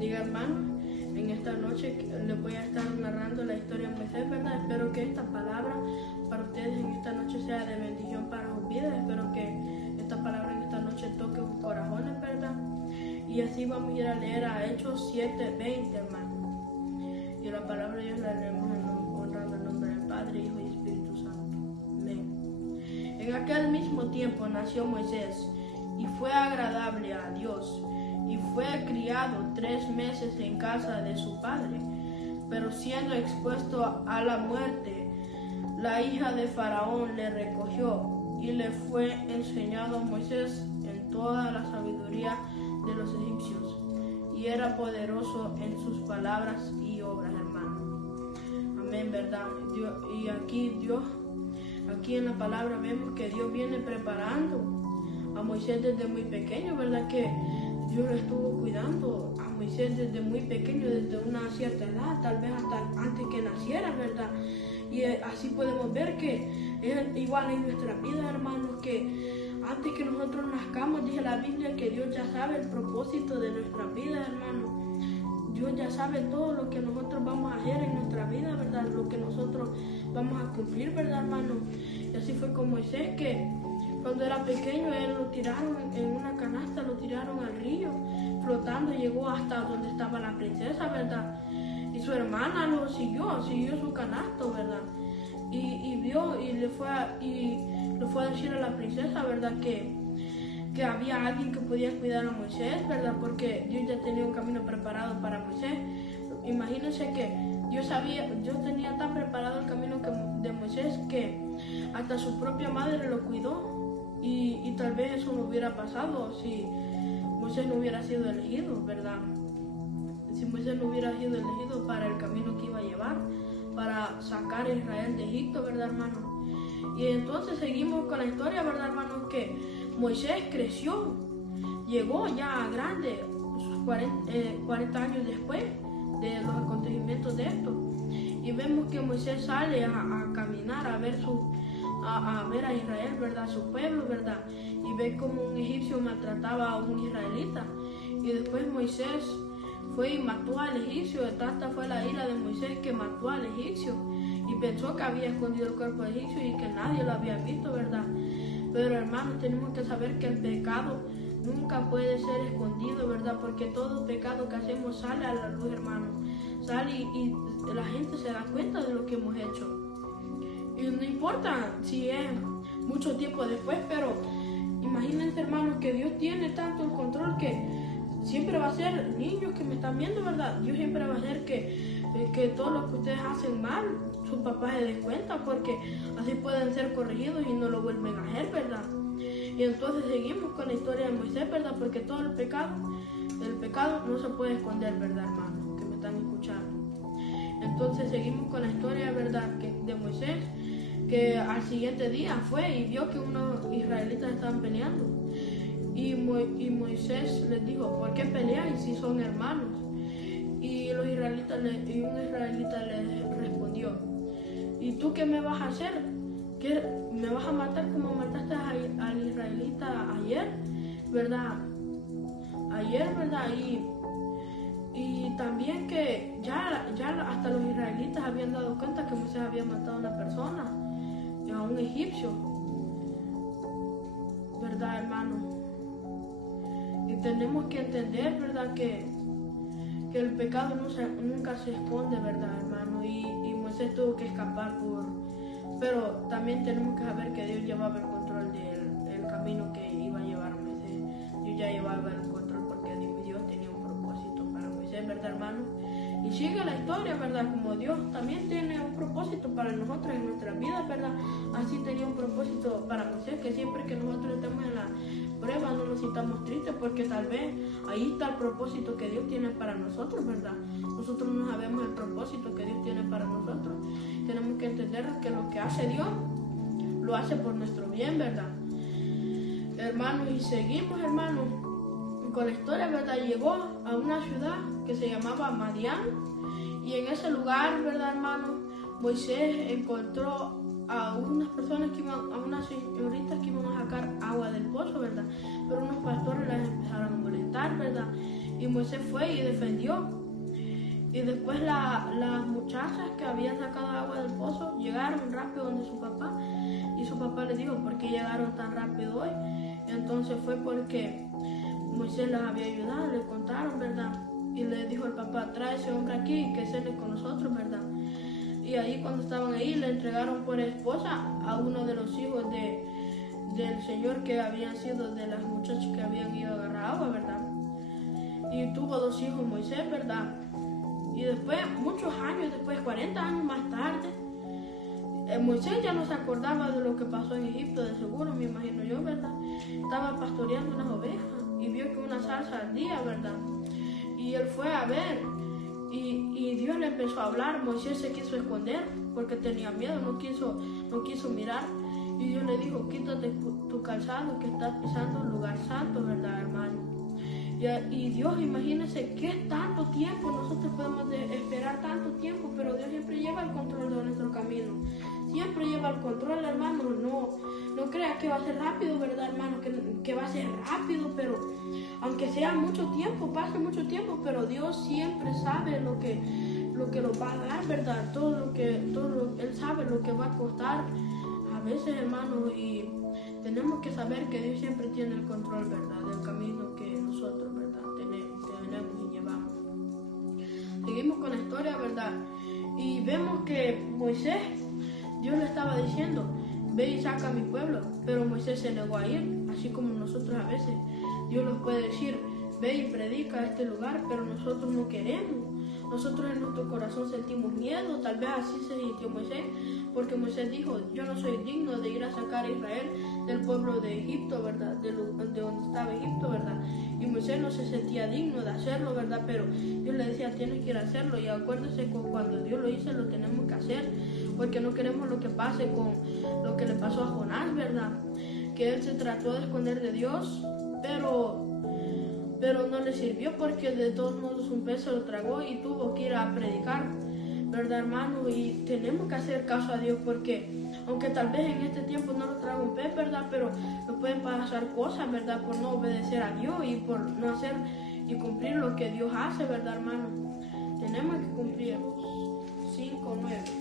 bendiga, hermanos. En esta noche les voy a estar narrando la historia de Moisés, ¿verdad? Espero que esta palabra para ustedes en esta noche sea de bendición para sus vidas. Espero que esta palabra en esta noche toque sus corazones, ¿verdad? Y así vamos a ir a leer a Hechos 7:20, hermanos. Y la palabra de Dios la leemos honrando el nombre del Padre, Hijo y Espíritu Santo. Amén. En aquel mismo tiempo nació Moisés y fue agradable a Dios. Y fue criado 3 meses en casa de su padre, pero siendo expuesto a la muerte, la hija de Faraón le recogió y le fue enseñado a Moisés en toda la sabiduría de los egipcios, y era poderoso en sus palabras y obras, hermano. Amén, ¿verdad? Y aquí en la palabra vemos que Dios viene preparando a Moisés desde muy pequeño, ¿verdad? Que Dios lo estuvo cuidando a Moisés desde muy pequeño, desde una cierta edad, tal vez hasta antes que naciera, ¿verdad? Y así podemos ver que es igual en nuestra vida, hermanos, que antes que nosotros nazcamos, dice la Biblia, que Dios ya sabe el propósito de nuestra vida, hermanos. Dios ya sabe todo lo que nosotros vamos a hacer en nuestra vida, ¿verdad? Lo que nosotros vamos a cumplir, ¿verdad, hermanos? Y así fue con Moisés, que cuando era pequeño, él lo tiraron en una canasta, lo tiraron al río, flotando, llegó hasta donde estaba la princesa, ¿verdad? Y su hermana lo siguió su canasto, ¿verdad? Y vio y le fue a decir a la princesa, ¿verdad? Que había alguien que podía cuidar a Moisés, ¿verdad? Porque Dios ya tenía un camino preparado para Moisés. Imagínense que Dios tenía tan preparado el camino de Moisés que hasta su propia madre lo cuidó. Y tal vez eso no hubiera pasado si Moisés no hubiera sido elegido, ¿verdad? Si Moisés no hubiera sido elegido para el camino que iba a llevar, para sacar a Israel de Egipto, ¿verdad, hermano? Y entonces seguimos con la historia, ¿verdad, hermano? Que Moisés creció, llegó ya grande, 40 años después de los acontecimientos de esto. Y vemos que Moisés sale a caminar, a ver a Israel, ¿verdad? Su pueblo, ¿verdad? Y ve como un egipcio maltrataba a un israelita. Y después Moisés fue y mató al egipcio. Tanta fue la ira de Moisés que mató al egipcio. Y pensó que había escondido el cuerpo del egipcio y que nadie lo había visto, ¿verdad? Pero, hermanos, tenemos que saber que el pecado nunca puede ser escondido, ¿verdad? Porque todo pecado que hacemos sale a la luz, hermanos. Sale y la gente se da cuenta de lo que hemos hecho. Y no importa si es mucho tiempo después, pero imagínense, hermanos, que Dios tiene tanto el control que siempre va a ser, niños que me están viendo, ¿verdad? Dios siempre va a hacer que todo lo que ustedes hacen mal, sus papás se den cuenta, porque así pueden ser corregidos y no lo vuelven a hacer, ¿verdad? Y entonces seguimos con la historia de Moisés, ¿verdad? Porque todo el pecado no se puede esconder, ¿verdad, hermanos? Que me están escuchando. Entonces seguimos con la historia, ¿verdad? De Moisés, que al siguiente día fue y vio que unos israelitas estaban peleando. Y Moisés les dijo, ¿por qué pelean si son hermanos? Y un israelita le respondió, ¿y tú qué me vas a hacer? ¿Me vas a matar como mataste al israelita ayer? ¿Verdad? Ayer, ¿verdad? Y también que ya hasta los israelitas habían dado cuenta que Moisés había matado a una persona, a un egipcio, ¿verdad, hermano? Y tenemos que entender, ¿verdad? Que el pecado nunca se esconde, ¿verdad, hermano? Y Moisés tuvo que escapar pero también tenemos que saber que Dios llevaba el control del camino que iba a llevar Moisés. Dios ya llevaba el control porque Dios tenía un propósito para Moisés, ¿verdad, hermano? Y sigue la historia, ¿verdad? Como Dios también tiene un propósito para nosotros en nuestras vidas, ¿verdad? Así tenía un propósito para Moisés, que siempre que nosotros estemos en la prueba no nos sintamos tristes, porque tal vez ahí está el propósito que Dios tiene para nosotros, ¿verdad? Nosotros no sabemos el propósito que Dios tiene para nosotros. Tenemos que entender que lo que hace Dios, lo hace por nuestro bien, ¿verdad? Hermanos, y seguimos, hermanos, con la historia, ¿verdad? Llegó a una ciudad que se llamaba Madián, y en ese lugar, ¿verdad, hermanos? Moisés encontró a unas personas a unas señoritas que iban a sacar agua del pozo, ¿verdad? Pero unos pastores las empezaron a molestar, ¿verdad? Y Moisés fue y defendió. Y después las muchachas que habían sacado agua del pozo llegaron rápido donde su papá. Y su papá les dijo, ¿por qué llegaron tan rápido hoy? Entonces fue porque Moisés las había ayudado, le contaron, ¿verdad? Y le dijo el papá, trae ese hombre aquí, que se con nosotros, ¿verdad? Y ahí cuando estaban ahí, le entregaron por esposa a uno de los hijos del Señor que habían sido de las muchachas que habían ido a agarrar agua, ¿verdad? Y tuvo 2 hijos Moisés, ¿verdad? Y después, muchos años después, 40 años más tarde, Moisés ya no se acordaba de lo que pasó en Egipto, de seguro, me imagino yo, ¿verdad? Estaba pastoreando unas ovejas y vio que una zarza ardía, ¿verdad? Y él fue a ver y Dios le empezó a hablar. Moisés se quiso esconder porque tenía miedo, no quiso mirar. Y Dios le dijo, quítate tu calzado que estás pisando un lugar santo, ¿verdad, hermano? Y Dios, imagínense qué tanto tiempo nosotros podemos esperar tanto tiempo, pero Dios siempre lleva el control de nuestro camino. Siempre lleva el control, hermano. No creas que va a ser rápido, ¿verdad, hermano? Que va a ser rápido, pero aunque sea mucho tiempo, pase mucho tiempo, pero Dios siempre sabe lo que nos va a dar, ¿verdad? Él sabe lo que va a costar a veces, hermano, y tenemos que saber que Dios siempre tiene el control, ¿verdad? Del camino que nosotros, ¿verdad? Tenemos y llevamos. Seguimos con la historia, ¿verdad? Y vemos que Moisés, Dios le estaba diciendo, ve y saca a mi pueblo, pero Moisés se negó a ir, así como nosotros a veces. Dios nos puede decir, ve y predica a este lugar, pero nosotros no queremos. Nosotros en nuestro corazón sentimos miedo, tal vez así se sintió Moisés, porque Moisés dijo, yo no soy digno de ir a sacar a Israel del pueblo de Egipto, ¿verdad? De donde estaba Egipto, ¿verdad? Y Moisés no se sentía digno de hacerlo, ¿verdad? Pero Dios le decía, tienes que ir a hacerlo, y acuérdese que cuando Dios lo hizo, lo tenemos que hacer, porque no queremos lo que pase con lo que le pasó a Jonás, ¿verdad? Que él se trató de esconder de Dios, pero no le sirvió porque de todos modos un pez se lo tragó y tuvo que ir a predicar, ¿verdad, hermano? Y tenemos que hacer caso a Dios porque aunque tal vez en este tiempo no lo traga un pez, ¿verdad? Pero nos pueden pasar cosas, ¿verdad? Por no obedecer a Dios y por no hacer y cumplir lo que Dios hace, ¿verdad, hermano? Tenemos que cumplir 5:9.